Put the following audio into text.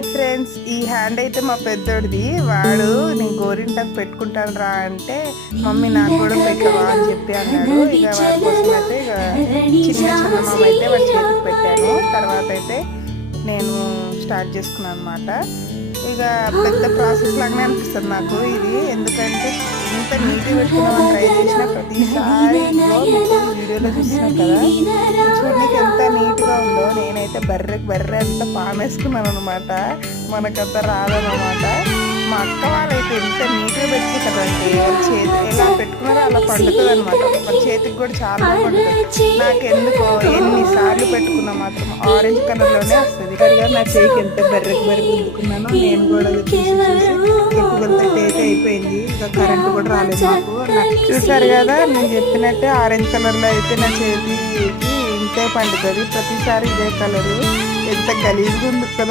Hi friends, ఈ hand అయితే మా పెద్దోడిది. వాడు నేను గోరింటాకు పెట్టుకుంటాను రా అంటే మమ్మీ నాకు కూడా పెట్టవా అని చెప్పి అన్నాడు. ఇక వాడి కోసం అయితే ఇక చిన్నమామ అయితే వాడి చేతికి పెట్టాను. తర్వాత అయితే నేను స్టార్ట్ చేసుకున్నాను అనమాట. ఇక పెద్ద ప్రాసెస్ లాగానే అనిపిస్తుంది నాకు ఇది. ఎందుకంటే ఇంత నీట్గా పెట్టుకున్నామని ట్రై చేసిన ప్రతిసారి వీడియోలో చూస్తున్నాం కదా, చూడడానికి ఎంత నీట్గా ఉందో. నేనైతే బర్రె అంతా పామేసుకున్నాను అనమాట. మనకంత రాదనమాట. మా అక్క వాళ్ళైతే ఎంత నీట్గా పెట్టుకుంటారంటే వాళ్ళ చేతి ఎలా పెట్టుకున్నారో అలా పండుతుంది అనమాట. వాళ్ళ చేతికి కూడా చాలా పండుతుంది. నాకు ఎందుకో ఎన్నిసార్లు పెట్టుకున్నా మాత్రం ఆరెంజ్ కలర్లోనే వస్తుంది. కరిగా నా చేతికి ఎంత బర్రె గుద్దుకున్నానో నేను కూడా ఎక్కువగా టేక్ అయిపోయింది. ఇంకా కరెంట్ కూడా రాలేదు నాకు చూసారు కదా, నేను చెప్పినట్టే ఆరెంజ్ కలర్లో అయితే నా చేతికి ఇంతే పండుతుంది. ప్రతిసారి ఇదే కలరు. ఎంత గలీజ్గా ఉంది కదా.